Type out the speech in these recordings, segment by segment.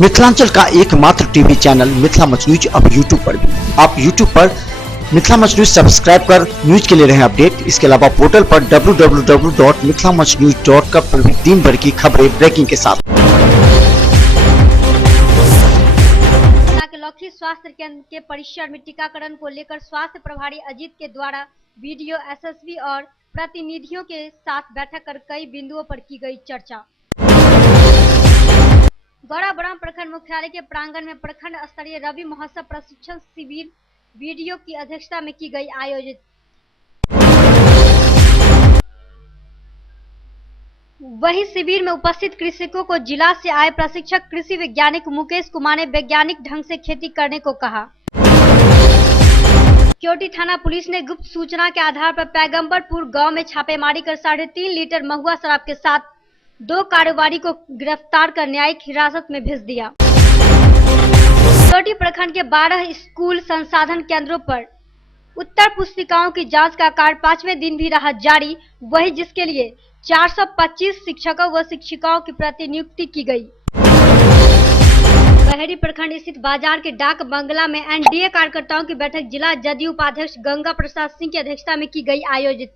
मिथिलांचल का एकमात्र TV channel Mithila much news अब यूट्यूब पर भी। आप यूट्यूब पर मिथिला मच न्यूज सब्सक्राइब कर न्यूज के लिए रहे अपडेट। इसके अलावा पोर्टल पर www.mithilamachnews.com पर भी दिन भर की खबरें ब्रेकिंग के साथ। लौकी स्वास्थ्य केंद्र के परिसर में टीकाकरण को लेकर स्वास्थ्य प्रभारी अजीत के द्वारा वीडियो एसएसपी और प्रतिनिधियों के साथ बैठक कर कई बिंदुओं पर की गई चर्चा। गौराबराम प्रखंड मुख्यालय के प्रांगण में प्रखंड स्तरीय रवि महोत्सव प्रशिक्षण शिविर वीडियो की अध्यक्षता में की गई आयोजित। वहीं शिविर में उपस्थित कृषकों को जिला से आए प्रशिक्षक कृषि वैज्ञानिक मुकेश कुमार ने वैज्ञानिक ढंग से खेती करने को कहा। क्योटी थाना पुलिस ने गुप्त सूचना के आधार पर पैगंबरपुर गांव में छापेमारी कर 3.5 लीटर महुआ शराब के साथ 2 कारोबारी को गिरफ्तार कर न्यायिक हिरासत में भेज दिया। क्योटी प्रखंड के 12 स्कूल संसाधन केंद्रों पर उत्तर पुस्तिकाओं की जांच का कार्य 5वें दिन भी रहा जारी। वही जिसके लिए 425 शिक्षकों व शिक्षिकाओं की प्रतिनियुक्ति की गई। बहेड़ी प्रखंड स्थित बाजार के डाक बंगला में एनडीए कार्यकर्ताओं की बैठक जिला जदयू उपाध्यक्ष गंगा प्रसाद सिंह की अध्यक्षता में की गई आयोजित,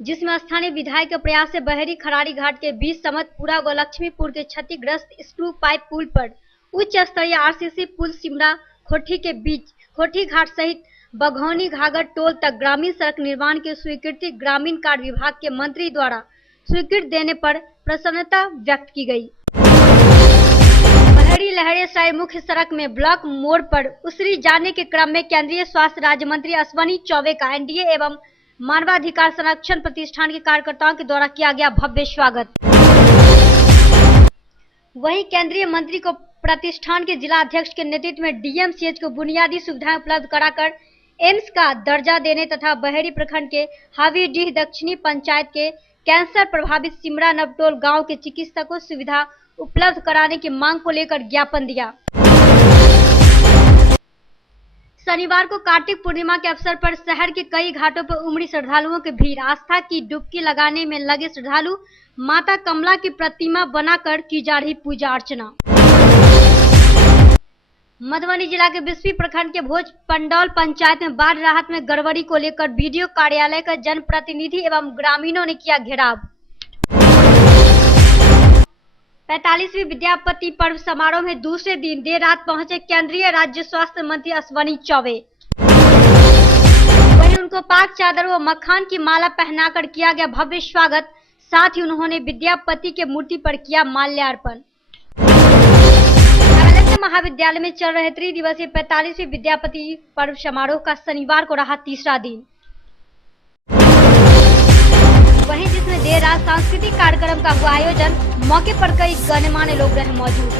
जिसमें स्थानीय विधायक के प्रयास से बहेड़ी खराड़ी घाट के बीच समतपुरा व लक्ष्मीपुर के क्षतिग्रस्त स्क्रू पाइप पुल पर उच्च स्तरीय आरसीसी पुल सिमरा खोटी के बीच खोटी घाट सहित बघौनी घाघर टोल तक ग्रामीण सड़क निर्माण की स्वीकृति ग्रामीण कार्य विभाग के मंत्री द्वारा स्वीकृति देने पर प्रसन्नता व्यक्त की गई। बहेड़ी लहरेसराय मुख्य सड़क में ब्लॉक मोड़ पर उसरी जाने के क्रम में केंद्रीय स्वास्थ्य राज्य मंत्री अश्विनी चौबे का एनडीए एवं मानवाधिकार संरक्षण प्रतिष्ठान के कार्यकर्ताओं के द्वारा किया गया भव्य स्वागत। वहीं केंद्रीय मंत्री को प्रतिष्ठान के जिला अध्यक्ष के नेतृत्व में डीएमसीएच को बुनियादी सुविधाएं उपलब्ध कराकर एम्स का दर्जा देने तथा बहेड़ी प्रखंड के हावीडीह दक्षिणी पंचायत के कैंसर प्रभावित सिमरा नवटोल गांव के चिकित्सकों को सुविधा उपलब्ध कराने की मांग को लेकर ज्ञापन दिया। शनिवार को कार्तिक पूर्णिमा के अवसर पर शहर के कई घाटों पर उमड़ी श्रद्धालुओं की भीड़। आस्था की डुबकी लगाने में लगे श्रद्धालु माता कमला की प्रतिमा बनाकर की जा रही पूजा अर्चना। मधुबनी जिला के बिस्फी प्रखंड के भोज पंडौल पंचायत में बाढ़ राहत में गड़बड़ी को लेकर बीडीओ कार्यालय का जनप्रतिनिधि एवं ग्रामीणों ने किया घेराव। 45वीं विद्यापति पर्व समारोह में दूसरे दिन देर रात पहुंचे केंद्रीय राज्य स्वास्थ्य मंत्री अश्विनी चौबे। वहीं उनको पाक चादर व मखान की माला पहनाकर किया गया भव्य स्वागत। साथ ही उन्होंने विद्यापति के मूर्ति पर किया माल्यार्पण। महाविद्यालय में चल रहे त्रिदिवसीय 45वीं विद्यापति पर्व समारोह का शनिवार को रहा तीसरा दिन। वहीं जिसमें देर रात सांस्कृतिक कार्यक्रम का हुआ आयोजन। मौके पर कई गणमान्य लोग रहे मौजूद।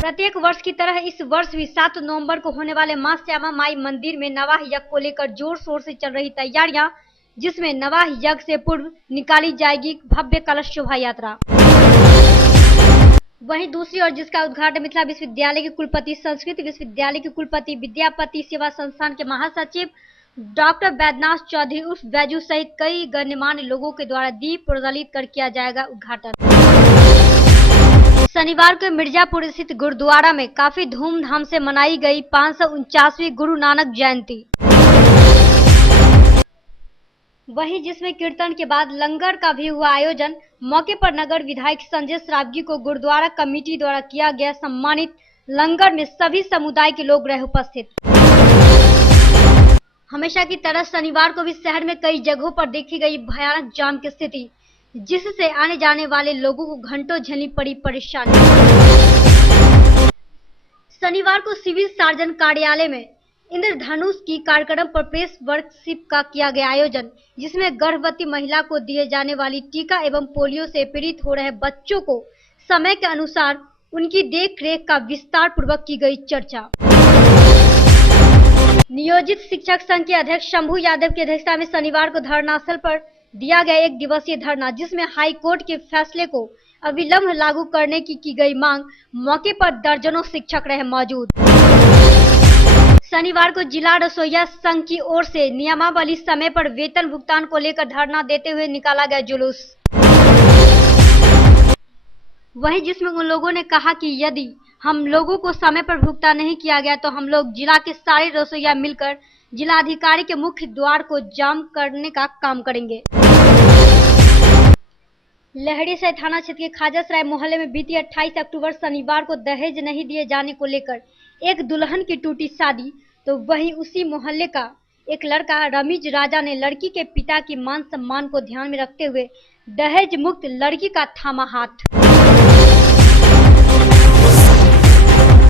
प्रत्येक वर्ष की तरह इस वर्ष भी 7 नवंबर को होने वाले मां श्यामा माई मंदिर में नवाह यज्ञ को लेकर जोर शोर से चल रही तैयारियां, जिसमें नवाह यज्ञ से पूर्व निकाली जाएगी भव्य कलश शोभा यात्रा। वहीं दूसरी ओर जिसका उद्घाटन मिथिला विश्वविद्यालय के कुलपति, संस्कृत विश्वविद्यालय के कुलपति, विद्यापति सेवा संस्थान के महासचिव डॉक्टर वैद्यनाथ चौधरी उर्फ बैजू सहित कई गणमान्य लोगों के द्वारा दीप प्रज्वलित कर किया जाएगा उद्घाटन। शनिवार को मिर्जापुर स्थित गुरुद्वारा में काफी धूमधाम से मनाई गई 549वीं गुरु नानक जयंती। वहीं जिसमें कीर्तन के बाद लंगर का भी हुआ आयोजन। मौके पर नगर विधायक संजय श्रावगी को गुरुद्वारा कमेटी द्वारा किया गया सम्मानित। लंगर में सभी समुदाय के लोग रहे उपस्थित। हमेशा की तरह शनिवार को भी शहर में कई जगहों पर देखी गई भयानक जाम की स्थिति, जिससे आने जाने वाले लोगों को घंटों झेलनी पड़ी परेशानी। शनिवार को सिविल सर्जन कार्यालय में इंद्रधनुष की कार्यक्रम पर प्रेस वर्कशिप का किया गया आयोजन, जिसमें गर्भवती महिला को दिए जाने वाली टीका एवं पोलियो से पीड़ित हो रहे बच्चों को समय के अनुसार उनकी देखरेख का विस्तार पूर्वक की गई चर्चा। नियोजित शिक्षक संघ के अध्यक्ष शंभू यादव की अध्यक्षता में शनिवार को धरनास्थल पर दिया गया 1 दिवसीय धरना, जिसमें हाई कोर्ट के फैसले को अविलंब लागू करने की गई मांग। मौके पर दर्जनों शिक्षक रहे मौजूद। शनिवार को जिला रसोइया संघ की ओर से नियमावली समय पर वेतन भुगतान को लेकर धरना देते हुए निकाला गया जुलूस। वहीं जिसमें उन लोगों ने कहा कि यदि हम लोगों को समय पर भुगतान नहीं किया गया तो हम लोग जिला के सारे रसोइया मिलकर जिलाधिकारी के मुख्य द्वार को जाम करने का काम करेंगे। लहरीसराय थाना क्षेत्र के खाजासराय मोहल्ले में बीती 28 अक्टूबर शनिवार को दहेज नहीं दिए जाने को लेकर एक दुल्हन की टूटी शादी, तो वहीं उसी मोहल्ले का एक लड़का रमीज राजा ने लड़की के पिता की मान सम्मान को ध्यान में रखते हुए दहेज मुक्त लड़की का थामा हाथ।